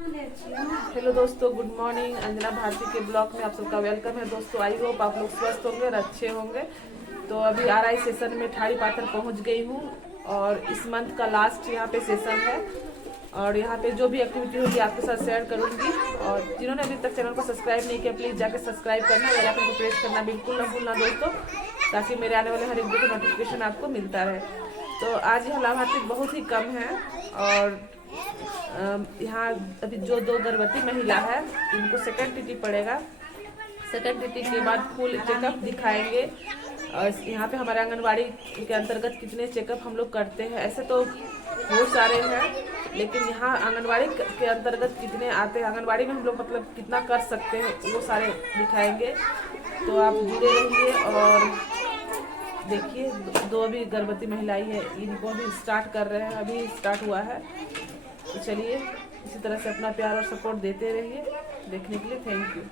Hello दोस्तों, good morning. Anjana Bharti के blog में आप सबका वेलकम है। दोस्तों, आई होप आप लोग स्वस्थ होंगे और अच्छे होंगे। तो अभी आरआई सेशन में ठाड़ी पाथर पहुंच गई हूं और इस मंथ का लास्ट यहाँ पे सेशन है और यहाँ पे जो भी एक्टिविटी होगी आपके साथ शेयर करूंगी। और जिन्होंने अभी तक चैनल को सब्सक्राइब नहीं किया, प्लीज़ जाके सब्सक्राइब करना, बेल आइकन को प्रेस करना बिल्कुल ना भूलना दोस्तों, ताकि मेरे आने वाले हर एक वीडियो का नोटिफिकेशन आपको मिलता रहे। तो आज यहाँ लाभार्थी बहुत ही कम है और यहाँ अभी जो 2 गर्भवती महिला है उनको सेकंड टीटी पड़ेगा। सेकंड टीटी के बाद फुल चेकअप दिखाएंगे। और यहाँ पे हमारे आंगनवाड़ी के अंतर्गत कितने चेकअप हम लोग करते हैं, ऐसे तो बहुत सारे हैं, लेकिन यहाँ आंगनवाड़ी के अंतर्गत कितने आते हैं, आंगनवाड़ी में हम लोग मतलब कितना कर सकते हैं, वो सारे दिखाएंगे। तो आप जुड़े रहिए और देखिए। 2 अभी गर्भवती महिलाएं हैं, इनको अभी स्टार्ट कर रहे हैं, अभी स्टार्ट हुआ है। तो चलिए इसी तरह से अपना प्यार और सपोर्ट देते रहिए। देखने के लिए थैंक यू।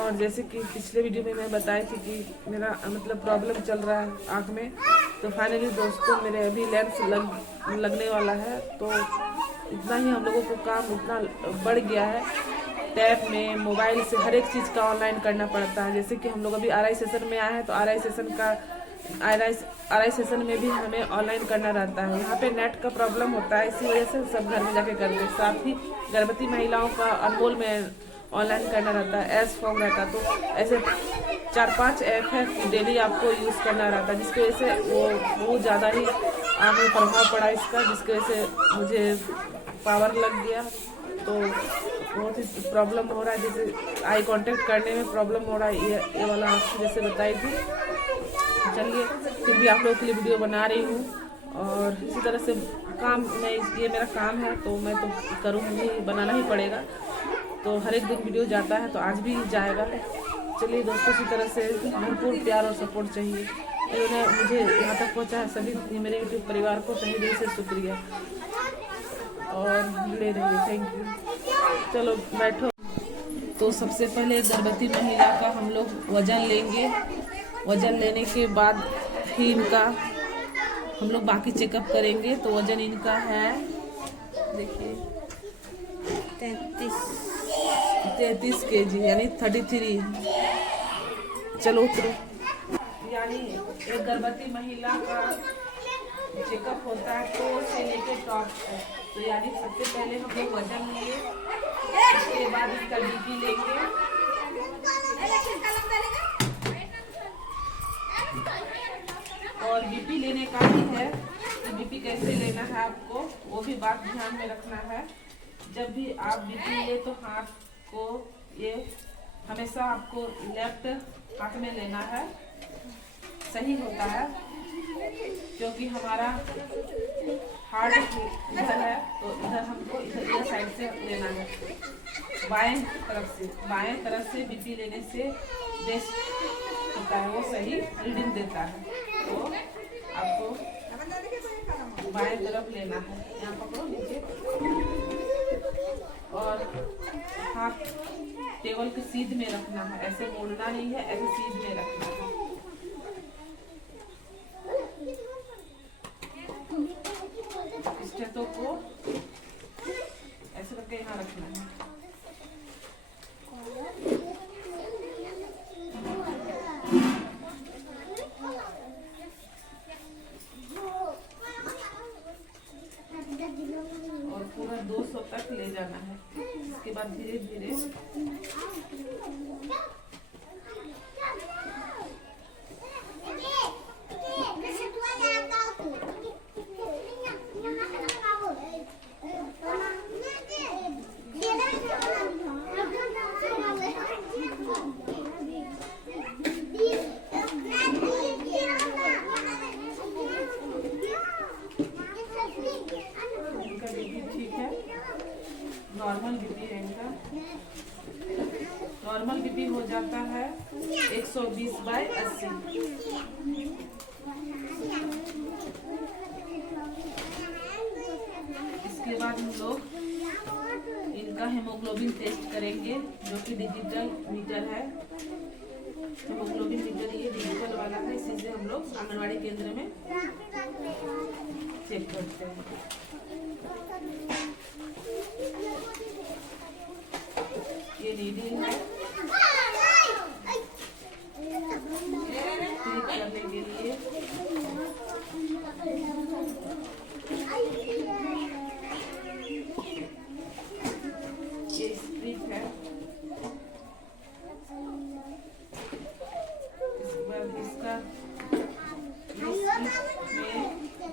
और जैसे कि पिछले वीडियो में मैं बताई थी कि मेरा मतलब प्रॉब्लम चल रहा है आँख में, तो फाइनली दोस्तों मेरे अभी लेंस लगने वाला है। तो इतना ही हम लोगों को काम इतना बढ़ गया है, टैब में मोबाइल से हर एक चीज़ का ऑनलाइन करना पड़ता है। जैसे कि हम लोग अभी आरआई सेशन में आए हैं, तो आरआई सेशन में भी हमें ऑनलाइन करना रहता है। यहाँ पे नेट का प्रॉब्लम होता है, इसी वजह से सब घर में जाके करते हैं। साथ ही गर्भवती महिलाओं का अनमोल में ऑनलाइन करना रहता है, एस फॉर्म रहता है। तो ऐसे 4-5 ऐप है कि डेली आपको यूज़ करना रहता है, जिसकी वजह से वो बहुत ज़्यादा ही आँख में प्रभाव पड़ा इसका, जिसकी वजह से मुझे पावर लग गया। तो बहुत ही प्रॉब्लम हो रहा है, जैसे आई कांटेक्ट करने में प्रॉब्लम हो रहा है, ये वाला आपको जैसे बताई थी। चलिए फिर भी आप लोगों के लिए वीडियो बना रही हूँ और इसी तरह से काम मैं ये मेरा काम है, तो मैं तो करूँगी, बनाना ही पड़ेगा। तो हर एक दिन वीडियो जाता है, तो आज भी जाएगा। चलिए दोस्तों, इसी तरह से भरपूर प्यार और सपोर्ट चाहिए। इन्होंने मुझे यहाँ तक पहुँचा है, सभी मेरे यूट्यूब परिवार को तहे दिल से शुक्रिया और जुड़े रहिए। Thank you. चलो बैठो। तो सबसे पहले गर्भवती महिला का हम लोग वजन लेंगे। वजन लेने के बाद ही इनका हम लोग बाकी चेकअप करेंगे। तो वजन इनका है, देखिए 33 kg यानी 33। चलो उतरो। यानी एक गर्भवती महिला का चेकअप होता है तो से लेके टॉप तक। तो यानी सबसे पहले हम लोग वजन लेंगे, उसके बाद इसका बीपी लेंगे। और बीपी लेने का ही है कि बीपी कैसे लेना है आपको, वो भी बात ध्यान में रखना है। जब भी आप बीपी ले तो हाथ को ये हमेशा आपको लेफ्ट हाथ में लेना है, सही होता है, क्योंकि हमारा हार्ट इधर है, तो इधर हमको इधर साइड से लेना है, बाएं तरफ से बीपी लेने से बेस्ट होता है, वो सही रीडिंग देता है। तो आपको बाएं तरफ लेना है, यहाँ पकड़ो नीचे, और हाथ टेबल के सीध में रखना है, ऐसे मोड़ना नहीं है, ऐसे सीध में रखना है। स्टेथो को ऐसे करके यहाँ रखना है। और पूरा 200 तक ले जाना है। इसके बाद धीरे धीरे नॉर्मल बीपी है इनका। नॉर्मल बीपी हो जाता है 120/80। इसके बाद हम लोग इनका हेमोग्लोबिन टेस्ट करेंगे, जो कि डिजिटल मीटर है। हेमोग्लोबिन मीटर ये डिजिटल वाला है, इसी से हम लोग आंगनवाड़ी केंद्र में चेक करते हैं। नीडल है क्लिक करने के लिए। ये स्ट्रिप है। इसके बाद इसका में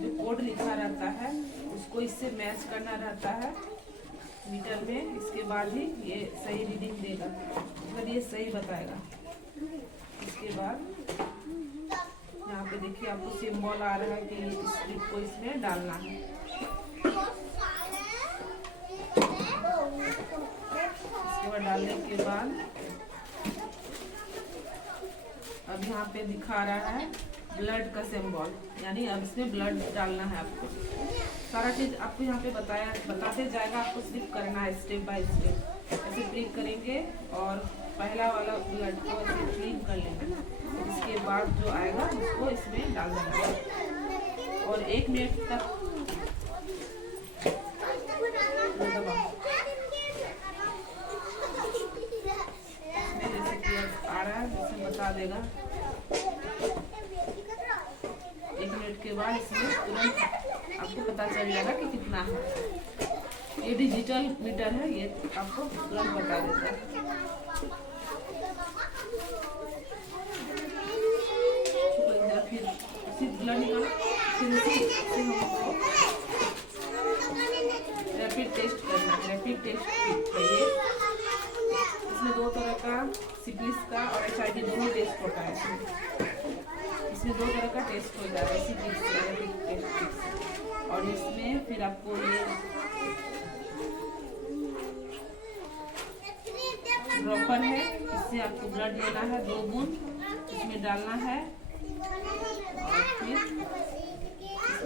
जो कोड लिखा रहता है उसको इससे मैच करना रहता है मीटर में। इसके बाद ही ये सही रीडिंग देगा, अगर ये सही बताएगा। इसके बाद यहाँ पे देखिए आपको सिंबल आ रहा है कि इस स्ट्रिप को इसमें डालना है। इसके बाद डालने के बाद अब यहाँ पे दिखा रहा है ब्लड का सिंबल, यानी अब इसमें ब्लड डालना है आपको। सारा चीज आपको यहाँ पे बताते जाएगा, आपको सिर्फ करना है स्टेप बाय स्टेप। ऐसे क्लिक करेंगे और पहला वाला ब्लड को ऐसे क्लीन कर लेंगे। इसके बाद जो आएगा उसको इसमें डाल देना और 1 मिनट तक जैसे कि आ रहा है इसमें बता देगा। 1 मिनट के बाद इसमें तुरंत आपको पता चल जाएगा कि कितना है। ये डिजिटल मीटर है, ये आपको तुरंत बता देता है। फिर उसी ब्लड निकालो, फिर उसी से हमको रैपिड टेस्ट करना है। रैपिड टेस्ट है ये, इसमें 2 तरह का सिफिलिस का और HIV दोनों टेस्ट होता है। इसमें 2 तरह का टेस्ट हो जाता है, इसी किट से रैपिड टेस्ट। और इसमें फिर आपको ये ड्रॉपर है, इससे आपको ब्लड लेना है, 2 बूंद इसमें डालना है और फिर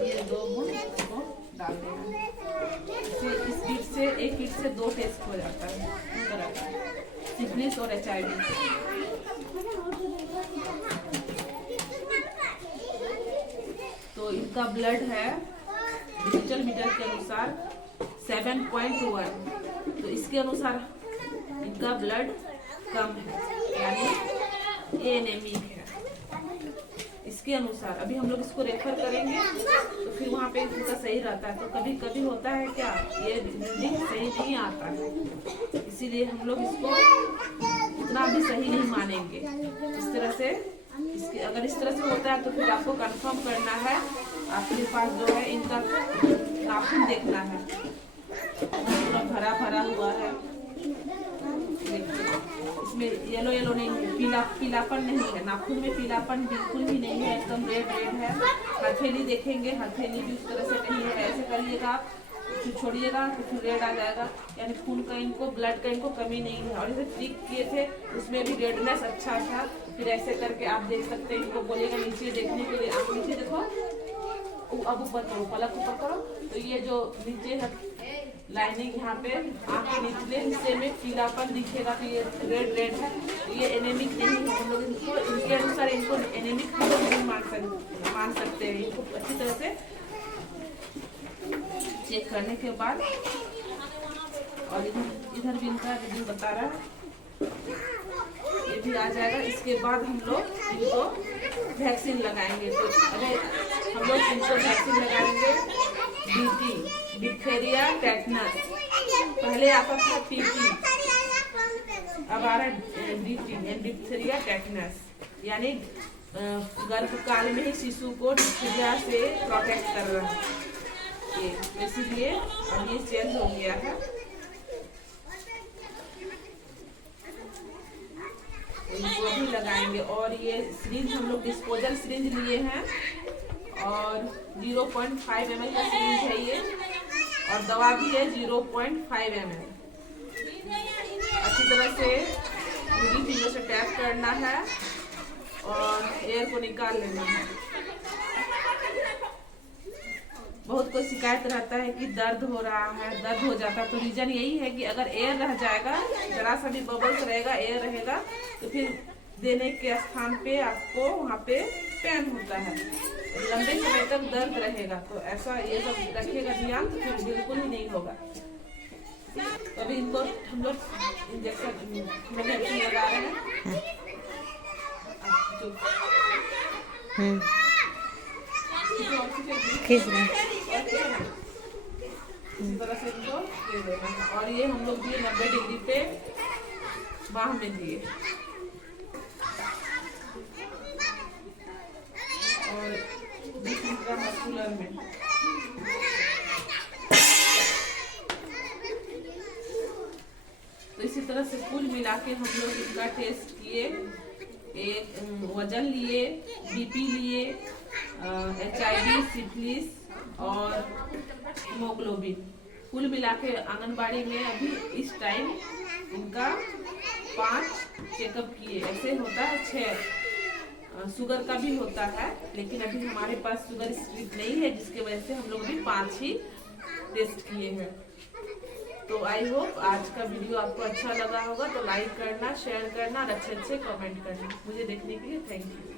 ये 2 बूंद इसको डाल देना है। इस किट से एक किट से 2 टेस्ट हो जाता है, 2 तरह का सिफिलिस और HIV। तो इनका ब्लड है डिजिटल मीटर के अनुसार 7.1, तो इसके अनुसार इनका ब्लड कम है, यानी ये एनीमिक है। इसके अनुसार अभी हम लोग इसको रेफर करेंगे तो फिर वहाँ पे इनका सही रहता है। तो कभी कभी होता है क्या, ये रीडिंग सही नहीं आता है, इसीलिए हम लोग इसको इतना भी सही नहीं मानेंगे। इस तरह से इसके अगर इस तरह से होता है तो फिर आपको कंफर्म करना है, आपके पास जो है इनका नाखून देखना है, पूरा भरा भरा हुआ है, इसमें येलो येलो नहीं है, पीलापन नहीं है, नाखून में पीलापन बिल्कुल भी नहीं है, एकदम रेड रेड है। हथेली देखेंगे, हथेली भी उस तरह से नहीं है। ऐसे करिएगा आप, फिर छोड़िएगा तो फिर रेड आ जाएगा, यानी खून का इनको, ब्लड का इनको कमी नहीं है। और इसे क्लिक किए थे उसमें भी रेडनेस अच्छा था। फिर ऐसे करके आप देख सकते हैं, इनको बोलेगा नीचे देखने के लिए, आप नीचे देखो, अब ऊपर करो, पलक ऊपर करो, तो ये जो नीचे है लाइनिंग, यहाँ पे आँख के निचले हिस्से में पीलापन दिखेगा, तो ये रेड रेड है, तो ये एनीमिक नहीं है। हम लोग इनको इनके अनुसार इनको एनीमिक हम लोग नहीं मान सकते हैं। इनको अच्छी तरह से चेक करने के बाद, और इधर भी इनका रीडिंग बता रहा है, ये भी आ जाएगा। इसके बाद हम लोग इनको वैक्सीन लगाएंगे। तो अरे हम लोग इनको वैक्सीन लगाएंगे DT, डिप्थेरिया, टेटनस। पहले आता था TT, अब आ रहा है DT, डिप्थेरिया टेटनस, यानी गर्भकाल में ही शिशु को डिप्थेरिया से प्रोटेक्ट कर रहा है ये, इसीलिए अब ये चेंज हो गया है। इनको भी लगाएंगे। और ये सिरिंज हम लोग डिस्पोजल सिरिंज लिए हैं, और 0.5 ml का सिरिंज है ये, और दवा भी है 0.5 ml। अच्छी तरह से मिडिल फिंगर से टैप करना है और एयर को निकाल लेना है। बहुत कोई शिकायत रहता है कि दर्द हो रहा है, दर्द हो जाता है, तो रीजन यही है कि अगर एयर रह जाएगा, जरा सा भी बबल्स रहेगा, एयर रहेगा, तो फिर देने के स्थान पे आपको वहाँ पे पेन होता है, लंबे समय तक दर्द रहेगा। तो ऐसा ये सब रखिएगा ध्यान, तो फिर बिल्कुल ही नहीं होगा। तो अभी इनको हम लोग इंजेक्शन वैक्सीन लगा रहे हैं। खींच रहे हैं। इसी तरह से इनको दे देना है। और ये हम लोग दिए 90 डिग्री पे बाह में दिए और 20 मस्कुलर में। तो इसी तरह से कुल मिला के हम लोग इसका टेस्ट किए, एक वजन लिए, बीपी लिए, HIV, सिफिलिस और हीमोग्लोबिन, कुल मिला के आंगनबाड़ी में अभी इस टाइम उनका 5 चेकअप किए। ऐसे होता है 6, शुगर का भी होता है, लेकिन अभी हमारे पास शुगर स्ट्रिप नहीं है, जिसके वजह से हम लोग अभी 5 ही टेस्ट किए हैं। तो आई होप आज का वीडियो आपको अच्छा लगा होगा, तो लाइक करना, शेयर करना और अच्छे कमेंट करना। मुझे देखने के लिए थैंक यू।